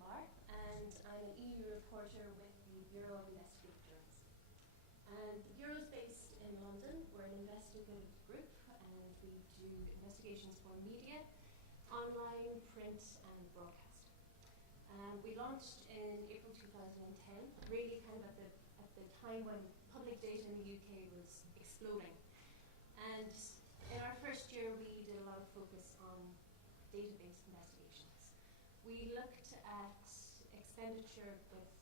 Barr, and I'm an EU reporter with the Bureau of Investigative Journalism. And the Bureau is based in London. We're an investigative group, and we do investigations for media, online, print, and broadcast. We launched in April 2010, really kind of at the time when public data in the UK was exploding. And in our first year, we did a lot of focus on database investigations. We looked at expenditure with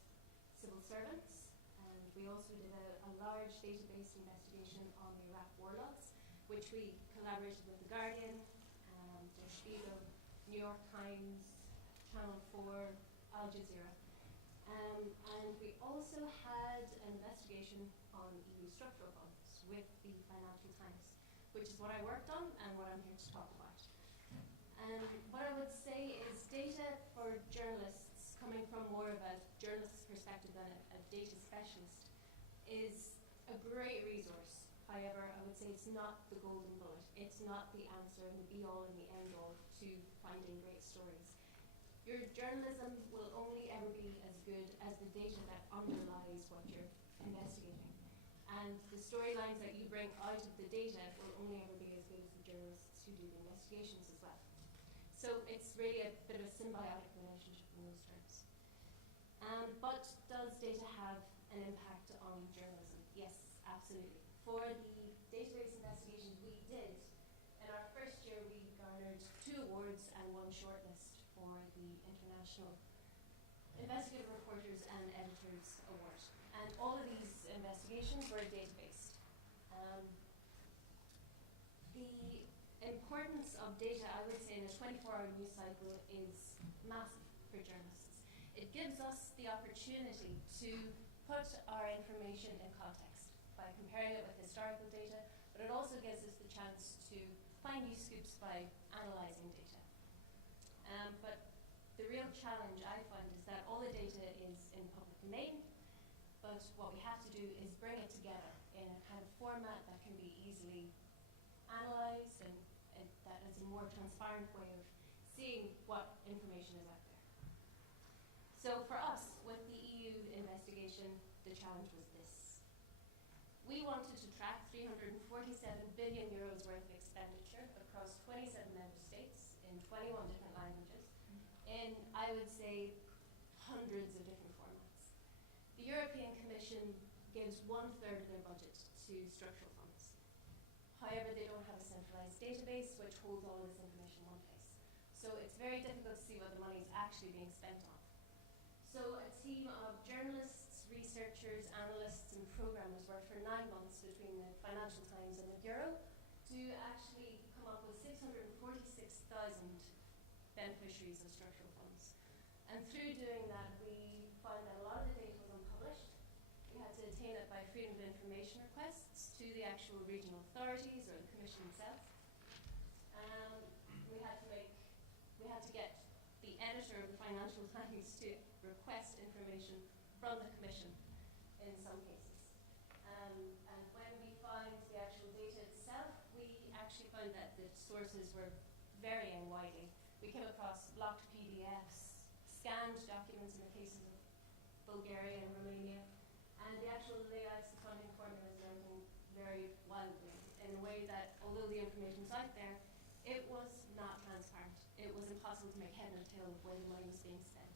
civil servants, and we also did a large database investigation on the Iraq war logs, which we collaborated with The Guardian, Der Spiegel, New York Times, Channel 4, Al Jazeera. And we also had an investigation on EU structural funds with the Financial Times, which is what I worked on and what I'm here to talk about. What I would say is data for journalists, coming from more of a journalist's perspective than a data specialist, is a great resource. However, I would say it's not the golden bullet. It's not the answer and the be-all and the end-all to finding great stories. Your journalism will only ever be as good as the data that underlies what you're investigating. And the storylines that you bring out of the data will only ever be as good as the journalists who do the investigations as well. So it's really a bit of a symbiotic relationship in those terms. But does data have an impact on journalism? Yes, absolutely. For the database investigations we did, in our first year we garnered 2 awards and 1 shortlist for the International Investigative Reporters and Editors Award. And all of these investigations were data-based. The importance of data, I would say, in a 24-hour news cycle is massive for journalists. It gives us the opportunity to put our information in context by comparing it with historical data, but it also gives us the chance to find new scoops by analysing data. But the real challenge I find is that all the data is in public domain, but what we have to do is bring it together in a kind of format that can be easily analysed and that is a more transparent way of seeing what information is out there. So for us, with the EU investigation, the challenge was this. We wanted to track 347 billion euros worth of expenditure across 27 member states in 21 different languages in, I would say, hundreds of different formats. The European Commission gives 1/3 of their budget to structural funds. However, they don't have a centralized database which holds all of this information in one place. So it's very difficult to see what the money is actually being spent on. So a team of journalists, researchers, analysts, and programmers worked for 9 months between the Financial Times and the Bureau to actually come up with 646,000 beneficiaries of structural funds. And through doing that, we found that a lot of the data was unpublished. We had to attain it by freedom of information requests to the actual regional authorities or the Commission itself. We had to get the editor of the Financial Times to request information from the Commission in some cases. And when we found the actual data itself, we actually found that the sources were varying widely. We came across blocked PDFs, scanned documents in the cases of Bulgaria and Romania, and the actual layouts, the funding formulas, and everything varied wildly in a way that, although the information was out there, it was not transparent. It was impossible to make head or tail of where the money was being spent.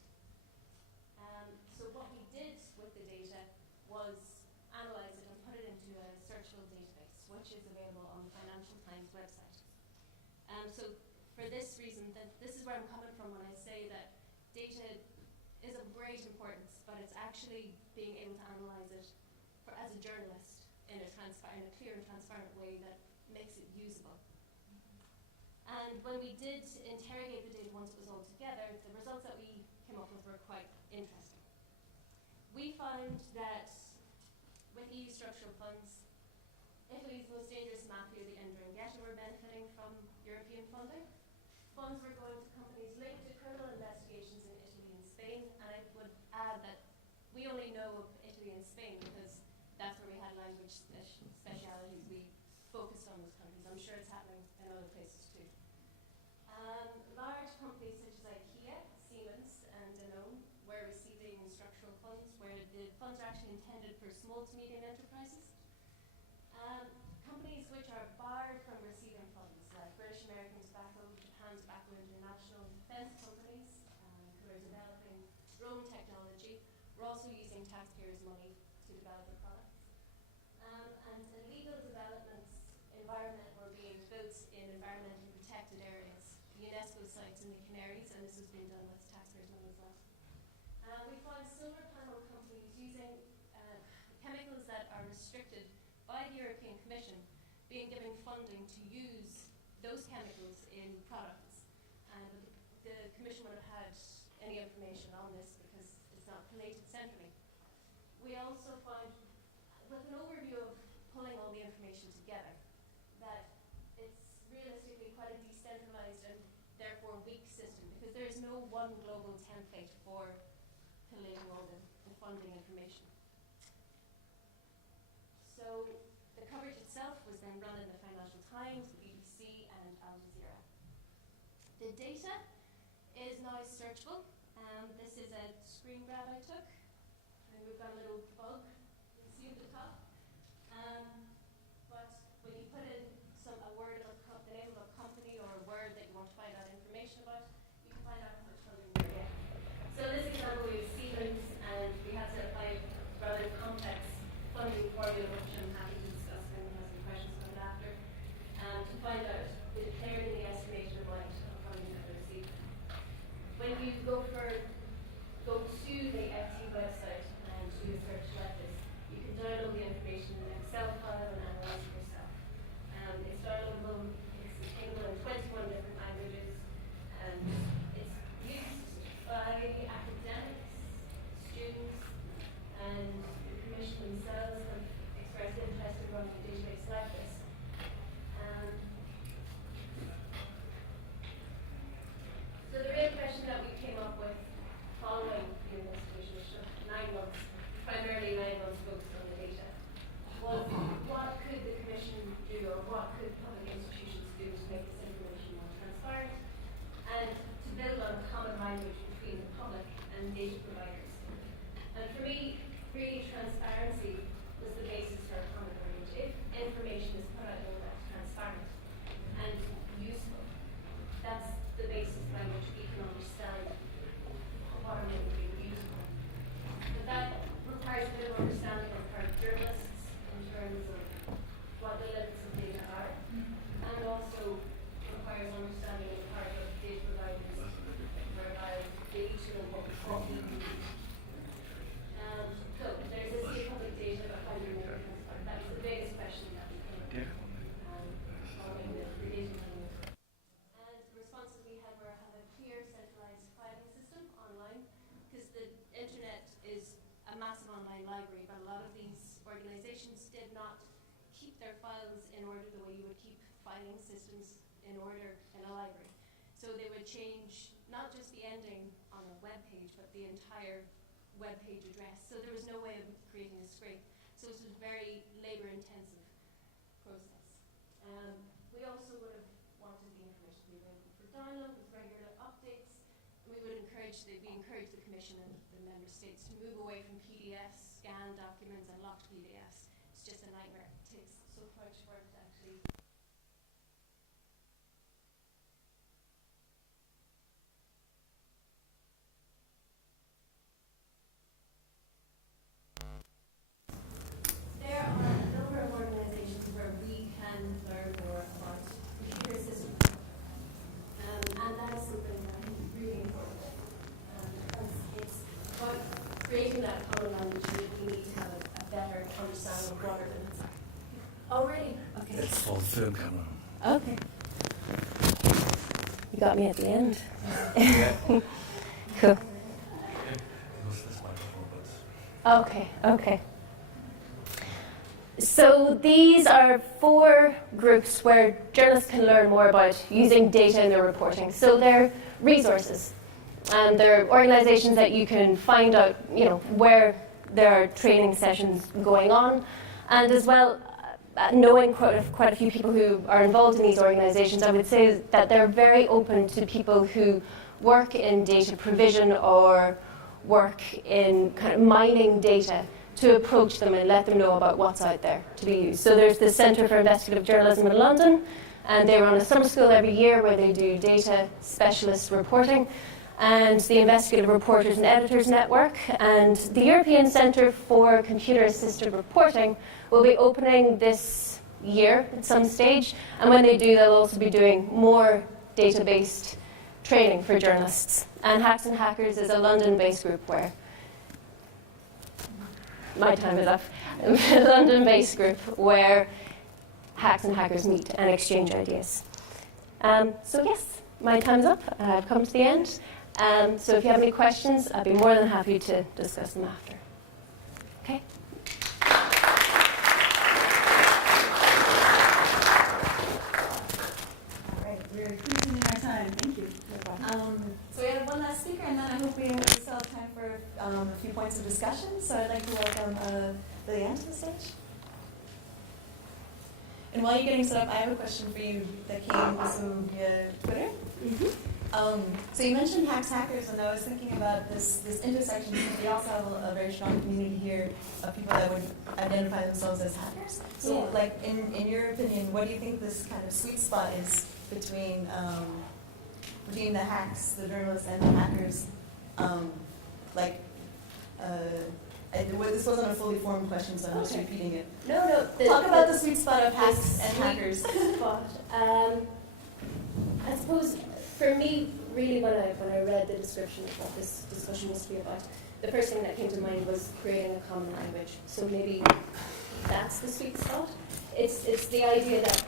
So what we did with the data was analyse it and put it into a searchable database, which is available on the Financial Times website. So for this reason, this is where I'm coming from when I say that data is of great importance, but it's actually being able to analyse it as a journalist in a clear and transparent way that makes it usable. And when we did interrogate the data once it was all together, the results that we came up with were quite interesting. We found that with EU structural funds, Italy's most dangerous mafia, the Ndrangheta, were benefiting from European funding. Funds were going to companies linked to criminal investigations in Italy and Spain, and I would add that we only know of Italy and Spain because that's where we had language specialities. We focused on those countries. I'm sure it's happening in other places too. Large companies such as IKEA, Siemens, and funds are actually intended for small to medium enterprises. Companies which are barred from receiving funds, like British American Tobacco, Japan Tobacco International, defense companies who are developing drone technology. We're also using taxpayers' money to develop the products. And illegal developments, environment were being built in environmentally protected areas, UNESCO sites in the Canaries, and this has been done with taxpayers' money as well. We find solar panel companies using chemicals that are restricted by the European Commission being given funding to use those chemicals in products. But the Commission would have had any information on this because it's not collated centrally. We also find, with an overview of pulling all the information together, that it's realistically quite a decentralized and therefore weak system because there is no one global template for collating all the funding information. So the coverage itself was then run in the Financial Times, the BBC, and Al Jazeera. The data is now searchable. This is a screen grab I took. And we've got a little bug you can see at the top. But when you put in a word of the name of a company or a word that you want to find out information about, you can find out how much funding you're getting. So in this example, we have Siemens, and we had to apply a rather complex funding formula, which I'm happy to discuss when we have some questions about it after, to find out the declared and the estimated amount of funding that we received. When you go to the FT website and do a search like this, you can download the information in an Excel file and analyze it yourself. It's downloadable, it's obtainable in 21 different languages, and it's used by academics, students, and the Commission themselves have expressed interest in running a database like this. So the real question that we came up with following the investigation, which took 9 months, primarily 9 months focused on the data, was what could the Commission do, or what could public institutions do to make this information more transparent, and to build on common language between the public and data providers. And for me, really transparency was the basis for a common language. If information is put out there that's transparent and useful, that's the basis by which we can understand what are being useful. But that requires a bit of understanding on the part of journalists in terms of what the limits of data are, and also requires understanding on the part of data providers whereby they each know what we need. So there's this new public data about how you make it transparent. That was the biggest question that we came up with following the data manual. And the responses we had were have a clear centralized filing system online, because the internet is a massive online library, but a lot of these organizations did not keep their files in order the way you would keep filing systems in order in a library. So they would change not just the ending on a web page, but the entire web page address. So there was no way of creating a scrape. So it was a very labor-intensive process. We also would have wanted the information to be available for download with regular updates. We would encourage the Commission and the Member States to move away from PDFs, scanned documents, and locked PDFs. It's just a nightmare. It takes so much work to actually. There are a number of organizations where we can learn more about computer systems. And that is something that is really important. Because it's about creating that common language, we need to have a better understanding of broader limits. Oh, really? Okay. It's for film camera. Okay. You got me at the end. Cool. Okay. So these are 4 groups where journalists can learn more about using data in their reporting. So they're resources, and they're organizations that you can find out, where there are training sessions going on, and as well, knowing quite a few people who are involved in these organizations, I would say that they're very open to people who work in data provision or work in kind of mining data to approach them and let them know about what's out there to be used. So there's the Centre for Investigative Journalism in London, and they run a summer school every year where they do data specialist reporting, and the Investigative Reporters and Editors Network, and the European Centre for Computer Assisted Reporting will be opening this year at some stage, and when they do, they'll also be doing more data-based training for journalists. And Hacks and Hackers is a London-based group where, my time is up, a London-based group where hacks and hackers meet and exchange ideas. So yes, my time's up. I've come to the end. So if you have any questions, I'd be more than happy to discuss them after. Okay? All right, we're cruising our time. Thank you. So we have one last speaker, and then I hope we still have time for a few points of discussion. So I'd like to welcome Liliana to the stage. And while you're getting set up, I have a question for you that came also via Twitter. So you mentioned hacks, hackers, and I was thinking about this intersection. We also have a very strong community here of people that would identify themselves as hackers. So, like, in your opinion, what do you think this kind of sweet spot is between the hacks, the journalists, and the hackers? This wasn't a fully formed question, so I'm just repeating it. No. Talk about the sweet spot of hacks and hackers. Spot. I suppose for me, really, when I read the description of what this discussion was to be about, the first thing that came to mind was creating a common language. So maybe that's the sweet spot. It's the idea that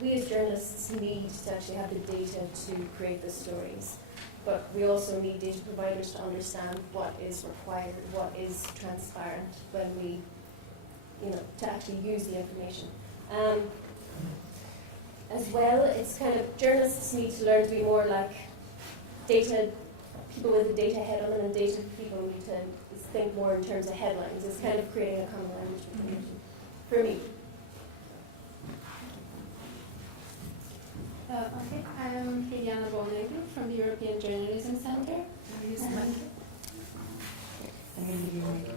we as journalists need to actually have the data to create the stories. But we also need data providers to understand what is required, what is transparent when we, to actually use the information. As well, it's kind of, journalists need to learn to be more like data, people with a data head on them, and data people need to think more in terms of headlines. It's kind of creating a common language of information, for me. Okay, I'm Liliana Bounegru from the European Journalism Center. I'm going to give you a mic.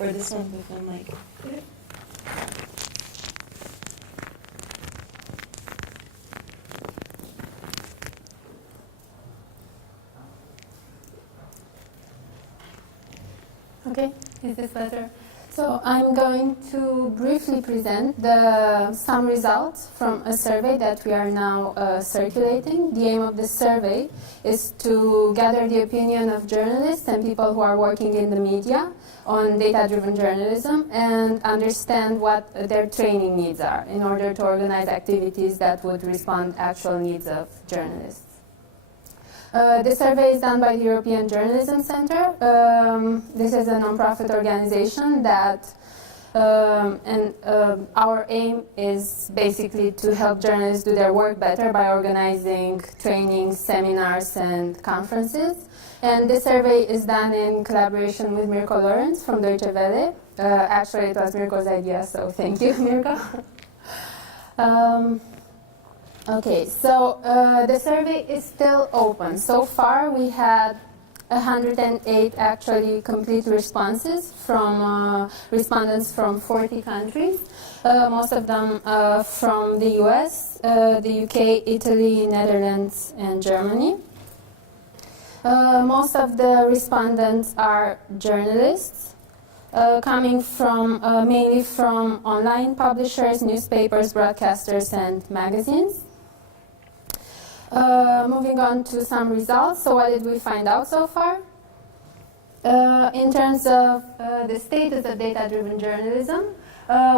Or this one with a mic. Okay, is this better? So I'm going to briefly present some results from a survey that we are now circulating. The aim of this survey is to gather the opinion of journalists and people who are working in the media on data-driven journalism and understand what their training needs are in order to organize activities that would respond to actual needs of journalists. The survey is done by the European Journalism Center. This is a non-profit organization that, our aim is basically to help journalists do their work better by organizing trainings, seminars, and conferences. And this survey is done in collaboration with Mirko Lorenz from Deutsche Welle. Actually, it was Mirko's idea, so thank you, Mirko. Okay, so the survey is still open. So far, we had 108 actually complete responses from respondents from 40 countries, most of them from the US, the UK, Italy, Netherlands, and Germany. Most of the respondents are journalists, coming from mainly from online publishers, newspapers, broadcasters, and magazines. Moving on to some results. So what did we find out so far? In terms of the status of data-driven journalism,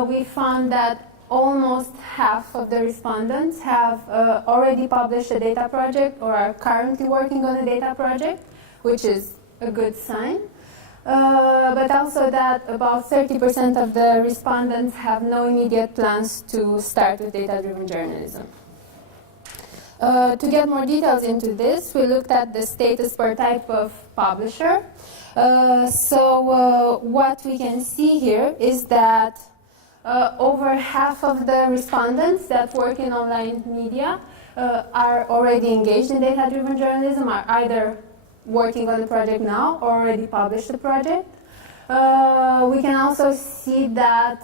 we found that almost half of the respondents have already published a data project or are currently working on a data project, which is a good sign. But also that about 30% of the respondents have no immediate plans to start with data-driven journalism. To get more details into this, we looked at the status per type of publisher. So what we can see here is that over half of the respondents that work in online media are already engaged in data-driven journalism, are either working on the project now or already published the project. We can also see that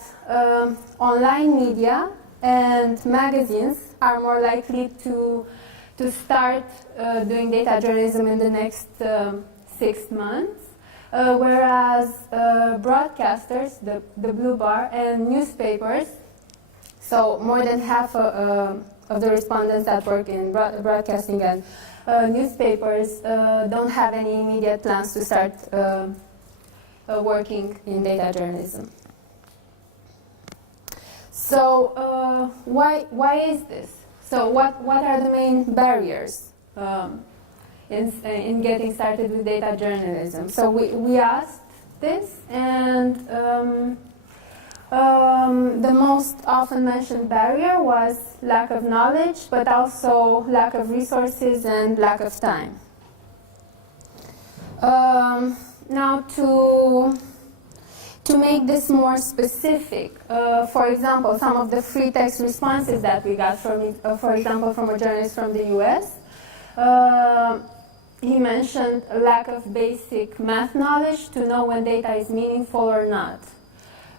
online media and magazines are more likely to start doing data journalism in the next 6 months, whereas broadcasters, the blue bar, and newspapers, so more than half of the respondents that work in broadcasting and newspapers don't have any immediate plans to start working in data journalism. So why is this? So what are the main barriers in getting started with data journalism? So we asked this, and the most often mentioned barrier was lack of knowledge, but also lack of resources and lack of time. Now to make this more specific, for example, some of the free text responses that we got from, for example, from a journalist from the US, he mentioned a lack of basic math knowledge to know when data is meaningful or not.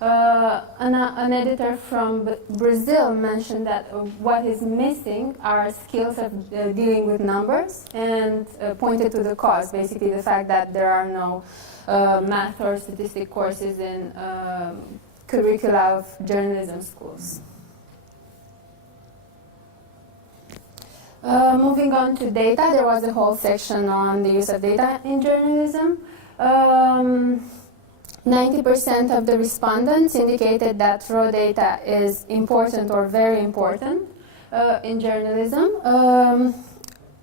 An editor from Brazil mentioned that what is missing are skills of dealing with numbers, and pointed to the cause, basically the fact that there are no math or statistic courses in curricula of journalism schools. Moving on to data, there was a whole section on the use of data in journalism. 90% of the respondents indicated that raw data is important or very important in journalism.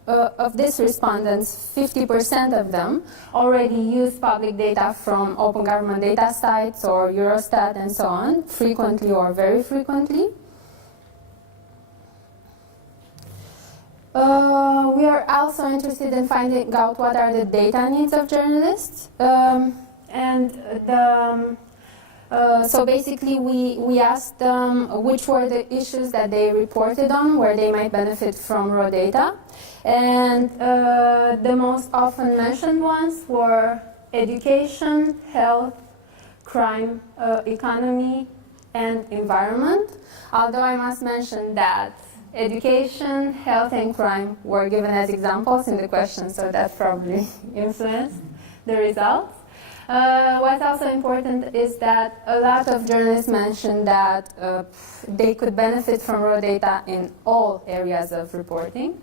Of these respondents, 50% of them already use public data from open government data sites or Eurostat and so on, frequently or very frequently. We are also interested in finding out what are the data needs of journalists. So basically we asked them which were the issues that they reported on where they might benefit from raw data. And the most often mentioned ones were education, health, crime, economy, and environment. Although I must mention that education, health, and crime were given as examples in the question, so that probably influenced the results. What's also important is that a lot of journalists mentioned that they could benefit from raw data in all areas of reporting.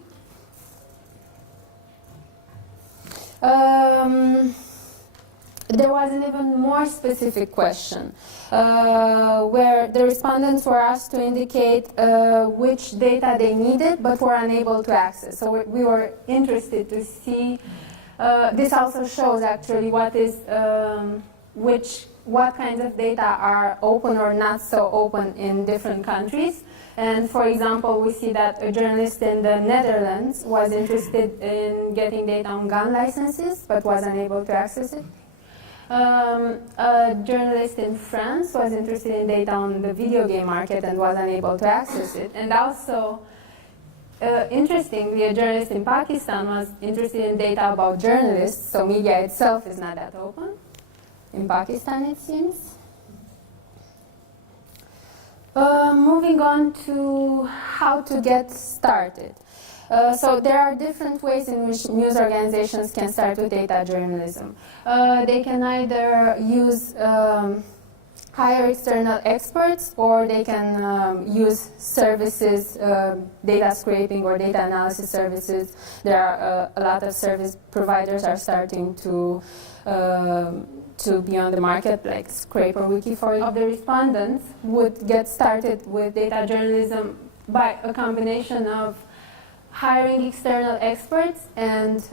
There was an even more specific question where the respondents were asked to indicate which data they needed but were unable to access. So we were interested to see. This also shows actually what kinds of data are open or not so open in different countries. And for example, we see that a journalist in the Netherlands was interested in getting data on gun licenses but was unable to access it. A journalist in France was interested in data on the video game market and was unable to access it. And also, interestingly, a journalist in Pakistan was interested in data about journalists, so media itself is not that open. In Pakistan, it seems. Moving on to how to get started. So there are different ways in which news organizations can start with data journalism. They can either use hire external experts, or they can use services, data scraping or data analysis services. There are a lot of service providers are starting to be on the market, like Scrape or Wiki. Of the respondents would get started with data journalism by a combination of hiring external experts and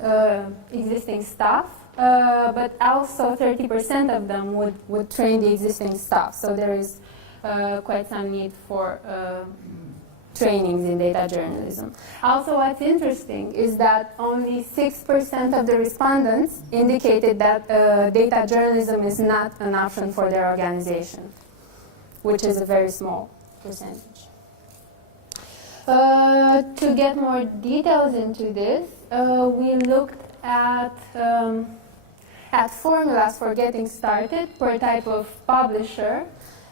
existing staff. But also 30% of them would train the existing staff. So there is quite some need for trainings in data journalism. Also, what's interesting is that only 6% of the respondents indicated that data journalism is not an option for their organization, which is a very small percentage. To get more details into this, we looked at had formulas for getting started per type of publisher,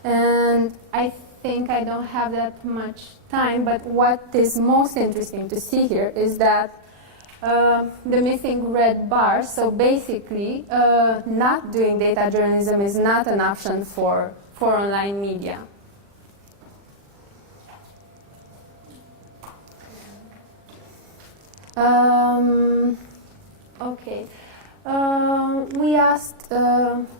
and I think I don't have that much time, but what is most interesting to see here is that the missing red bar, so basically not doing data journalism is not an option for online media. Okay. We asked,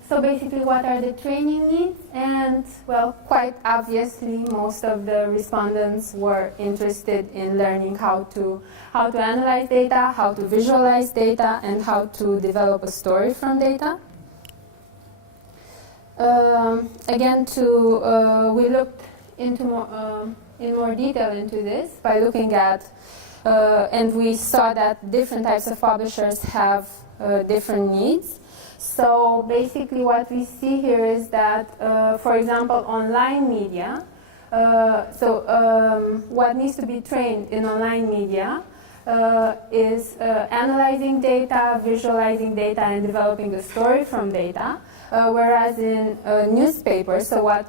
so basically what are the training needs? And, well, quite obviously, most of the respondents were interested in learning how to analyze data, how to visualize data, and how to develop a story from data. Again, we looked into in more detail into this by looking at, and we saw that different types of publishers have different needs. So basically what we see here is that, for example, online media, what needs to be trained in online media is analyzing data, visualizing data, and developing a story from data. Whereas in newspapers, so what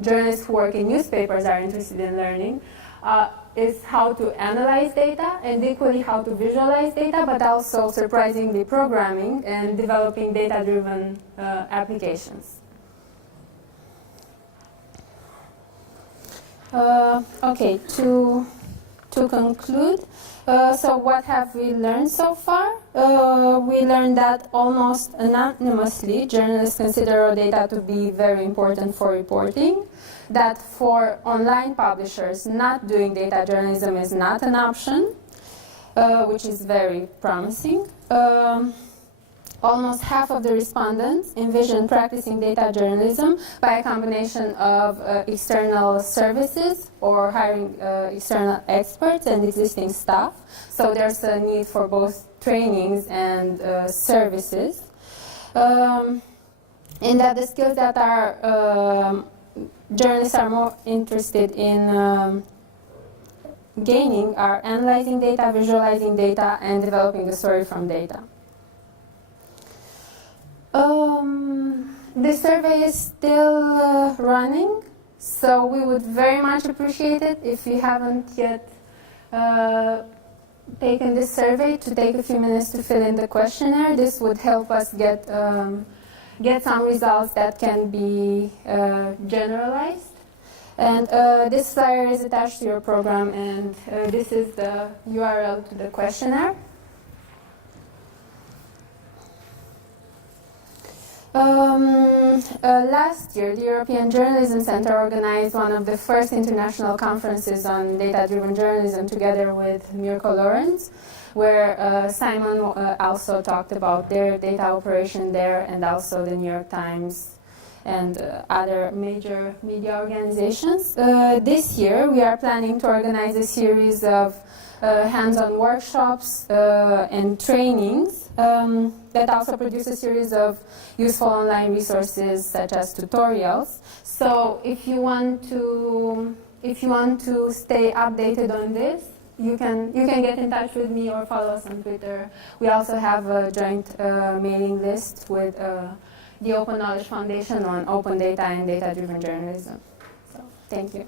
journalists who work in newspapers are interested in learning is how to analyze data and equally how to visualize data, but also surprisingly programming and developing data-driven applications. Okay, to conclude, so what have we learned so far? We learned that almost anonymously, journalists consider raw data to be very important for reporting, that for online publishers, not doing data journalism is not an option, which is very promising. Almost half of the respondents envision practicing data journalism by a combination of external services or hiring external experts and existing staff. So there's a need for both trainings and services. And that the skills that are journalists are more interested in gaining are analyzing data, visualizing data, and developing a story from data. This survey is still running, so we would very much appreciate it if you haven't yet taken this survey to take a few minutes to fill in the questionnaire. This would help us get some results that can be generalized. And this flyer is attached to your program, and this is the URL to the questionnaire. Last year, the European Journalism Center organized one of the first international conferences on data-driven journalism together with Mirko Lorenz, where Simon also talked about their data operation there, and also the New York Times and other major media organizations. This year, we are planning to organize a series of hands-on workshops and trainings that also produce a series of useful online resources such as tutorials. So if you want to stay updated on this, you can get in touch with me or follow us on Twitter. We also have a joint mailing list with the Open Knowledge Foundation on open data and data-driven journalism. So thank you.